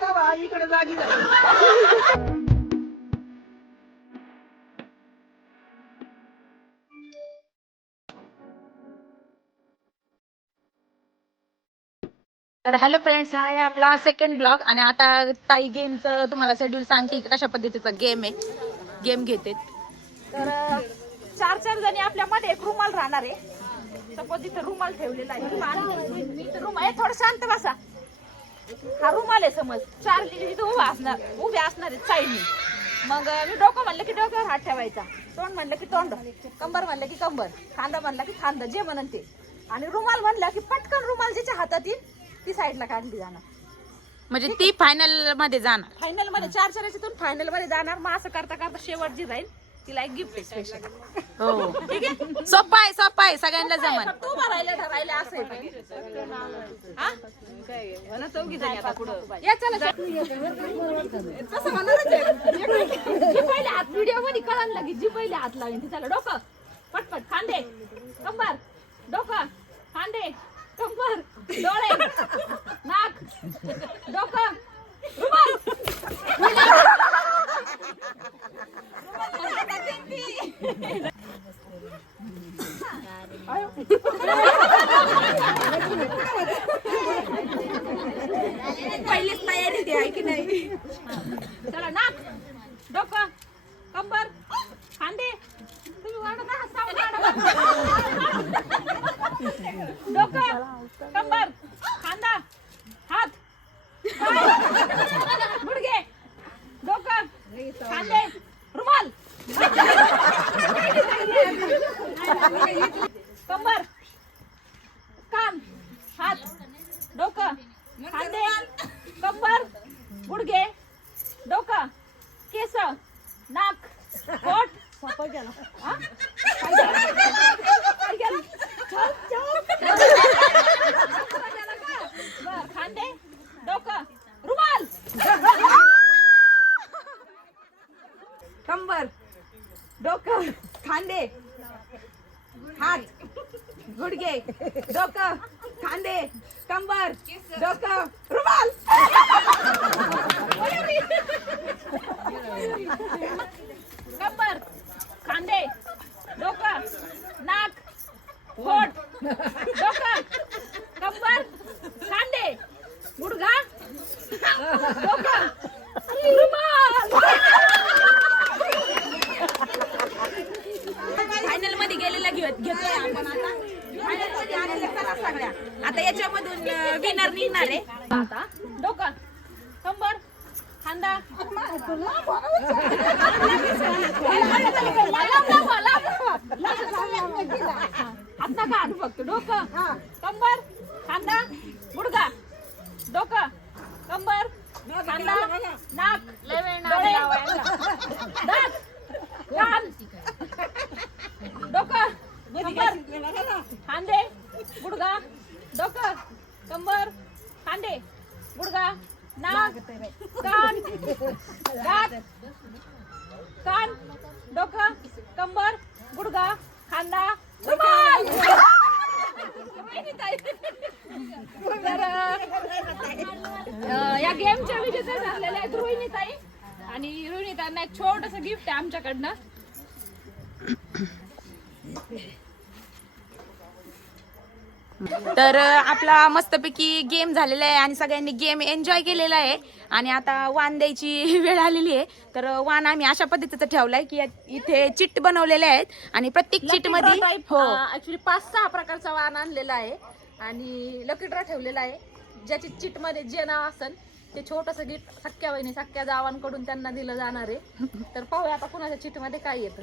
इकडे जागी झाली तर हॅलो फ्रेंड्स हा आहे आपला सेकंड ब्लॉग आणि आता ताई गेमचं तुम्हाला शेड्यूल सांगते की कशा पद्धतीचा गेम आहे. गेम घेते. तर चार चार जणी आपल्या मध्ये एक रुमाल राहणार आहे. सपोज इथं रुमाल ठेवलेला आहे. रुमाल. रुमाल. आहे थोडं शांत बसा. हा रुमाल आहे समज. चार इथं उभा असणार उभे असणार आहेत साईडनी मग मी डोकं म्हणलं की डोक्यावर हात ठेवायचा. तोंड म्हणलं की तोंड कंबर म्हणलं की कंबर खांदा म्हणला की खांदा जे म्हणन ते. आणि रुमाल म्हणलं की पटकन रुमाल ज्याच्या हातात येईल ती साईडला काढली जाणार. म्हणजे ती फायनलमध्ये जाणार. फायनलमध्ये चार चार याच्यातून फायनलमध्ये जाणार. मग असं करता करता शेवट जी राहील तिला एक गिफ्ट आहे स्पेशल हो. सोपा आहे सोपा आहे सगळ्यांना जमन. तू भरायला ठरायला असं आहे हा? चौघी जणी आता पुढं. या चला तसं म्हणणारच आहे. जी पहिले हात व्हिडिओमध्ये कळायला लागेल जी पहिले हात लावेन ती चला डोकं. पटपट खांदे कंबर डोकं खांदे कंबर डोळे नाक डोकं रुमाल पहिलीच तयारी ती आहे की नाही चला नाक डोकं. कंबर. खांदे. तुम्ही वाढत आहात, सावध डोकं. कंबर. खांदा. हात. पाय, गुडघे डोकं. खांदे. रुमाल. कंबर. नाक पोट हा? काय गेलं? काय गेलं? चल, चल. गेलं खांदे डोकं रुमाल कंबर डोकं खांदे हात गुडघे डोकं खांदे कंबर डोकं रुमाल खांदे. डोकं. नाक. होट डोकं. कंबर. खांदे. गुडघा डोकं. फायनलमध्ये गेलेला घेत घेतोय आपण आता. फायनलमध्ये आलेल्या करा सगळ्या. आता याच्यामधून विनर निघणार आहे. आता. डोकं. कंबर. खांदा आता काढ फक्त डोकं कंबर खांदा गुडघा डोकं कंबर खांदा नाक डोळे दात कान. डोकं कंबर खांदे गुडघा डोकं कंबर खांदे गुडघा नाक कान दात कान. डोकं कंबर गुडघा खांदा. रुमाल! या गेमच्या विजेत्या झालेल्या आहेत रोहिणीताई. आणि रोहिणीताईंना एक छोटस गिफ्ट आहे आमच्याकडनं. तर आपला मस्तपैकी गेम झालेला आहे आणि सगळ्यांनी गेम एन्जॉय केलेला आहे. आणि आता वाण द्यायची वेळ आलेली आहे. तर वाण आम्ही अशा पद्धतीचं ठेवलाय की इथे चिट बनवलेले आहेत. आणि प्रत्येक चिटमध्ये हो. ऍक्च्युली पाच सहा प्रकारचा वाण आणलेला आहे. आणि लकी ड्रॉ ठेवलेला आहे. ज्याची चिटमध्ये जे नाव असेल ते छोटस गिफ्ट सख्या बहिणी सख्या जावांकडून त्यांना दिलं जाणार आहे. तर पाहूया आता कुणाच्या चिटमध्ये काय येतं.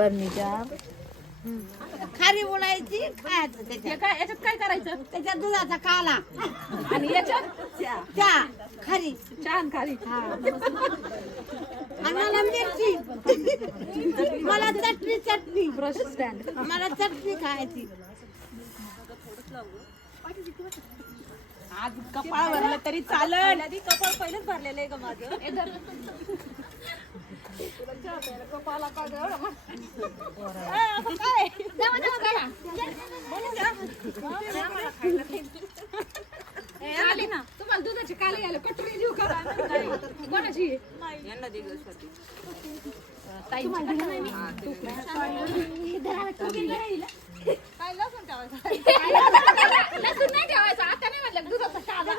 बर्नीच्या खारी बोलायची खायचं हे त्याच्यात काय याच्यात काय करायचं? त्याच्यात दुधाचा काला. आणि याच्यात? चहा खारी. छान खाली आणि मला मिरची. मला चटणी चटणी. ब्रश स्टँड मला चटणी खायची. आज कपाळ भरलं तरी चालन. कपाळ पहिलेच भरलेलं आहे का माझं. आली ना तुम्हाला दुधाची काले आले कटोरी देऊ का कोणाची लसूण नाही ठेवायचं आता नाही म्हणलं दुधाचा काला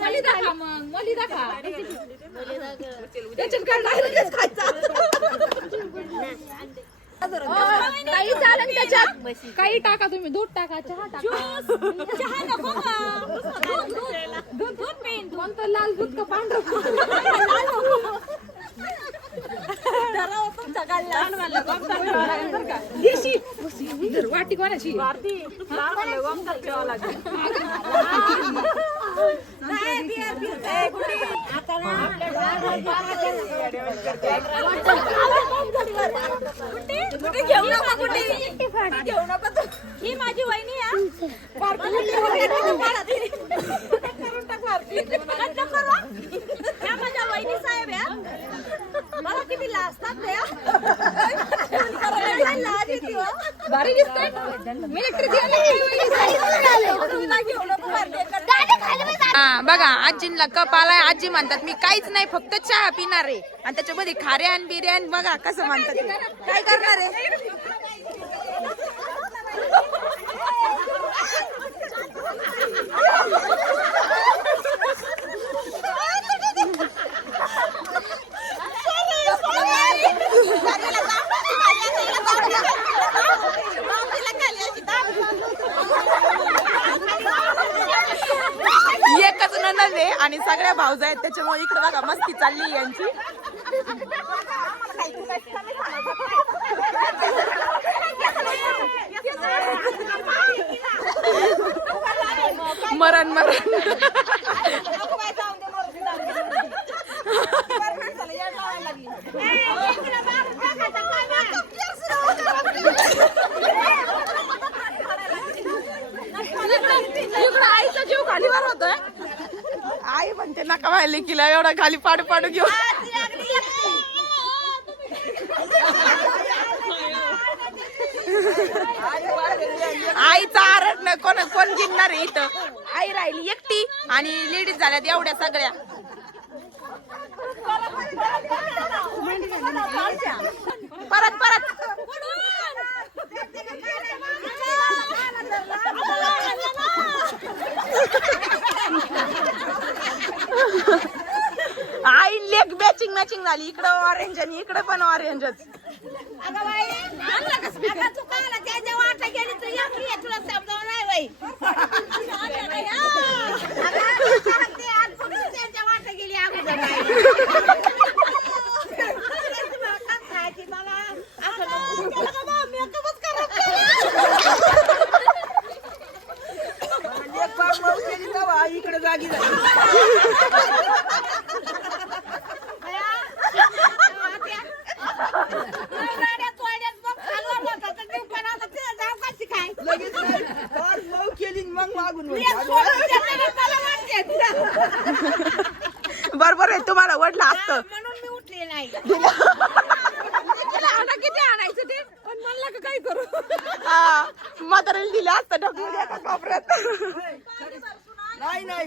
मली दाखवा मग मली दाखवा त्याच्यात काय डायरेक्टच खायचा काही चालेल त्याच्यात काही टाका तुम्ही दूध टाका चहा टाका. चहा नको दूध दूध दूध दूध पेन. कोणतं लाल दूध का पांढरं देशी. वाटी कोणाची? ही माझी मला किती लाजतात भारी दिसतंय हा बघा आजींना कप आलाय. आजी म्हणतात मी काहीच नाही फक्त चहा पिणार आहे. आणि त्याच्यामध्ये खाऱ्यान बिर्याण बघा कसं म्हणतात काय करणार आहे? एकच ननद आहे आणि सगळ्या भाऊजा आहेत त्याच्यामुळे इकडे बघा मस्ती चालली यांची. मरण मरण. इकडं आईचा जीव खाली वर होतोय. आई म्हणते नका माझ्या लेकीला एवढा खाली पाडू पाडू घेऊ आईचा आरड कोण कोण गिनणार आहे इथं? आई राहिली एकटी आणि लेडीज झाल्यात एवढ्या सगळ्या. परत परत. आई लेग मॅचिंग मॅचिंग झाली. इकडं ऑरेंज आणि इकडे पण ऑरेंजच त्याच्या वाटा गेली तर एकली आहे, तुला समजावं नाही बाई ते आज फक्त त्यांच्या वाटा गेली अगोदर बाई. तुम्हाला काम खायची मला असं नको. त्याला का बा, मेकअपच खराब केला. इकडे जागी झाली गाड्या तोड्यात बघ, खालवर होता तर मी पण आता तिथं जाऊ कशी काय? केली मग मागून. बरोबर आहे तुम्हाला वडलं असतं. म्हणून मी उठले नाही. किती आणायचं ते? पण म्हणलं का काय करू? हा, म्हाताऱ्याला दिलं असतं ढकलून एका कोपऱ्यात नाही नाही.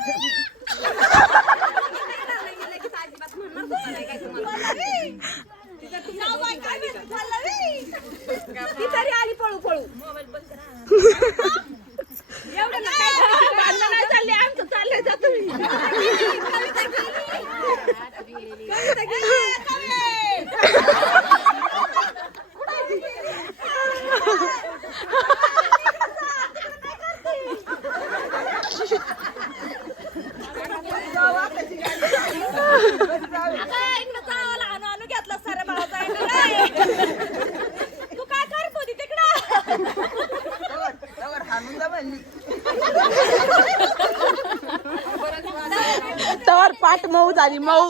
पाठ मऊ झाली मऊ.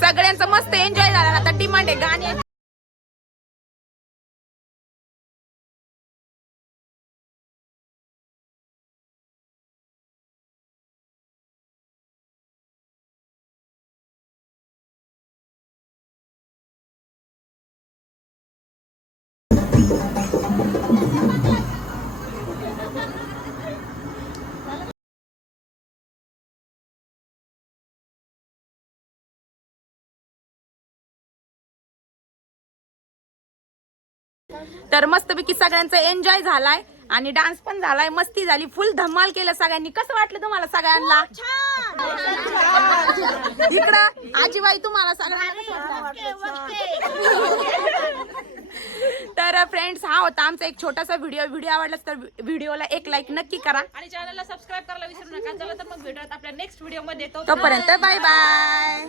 सगळ्यांचं मस्त एन्जॉय झाला. आता डिमांड आहे गाणी तर मस्तपैकी सगळ्यांचा एन्जॉय झालाय आणि डान्स पण झालाय. मस्ती झाली. फुल धमाल केलं सगळ्यांनी. कसं वाटलं तुम्हाला सगळ्यांना? इकडं आजीबाई तुम्हाला सगळ्यांना तर फ्रेंड्स हा होता आमचा एक छोटासा व्हिडिओ व्हिडिओ आवडला तर व्हिडिओला एक लाईक नक्की करा. आणि चॅनलला सबस्क्राईब करायला विसरू नका. चला तर मग भेटूयात आपल्या नेक्स्ट व्हिडिओमध्ये. तो तोपर्यंत बाय बाय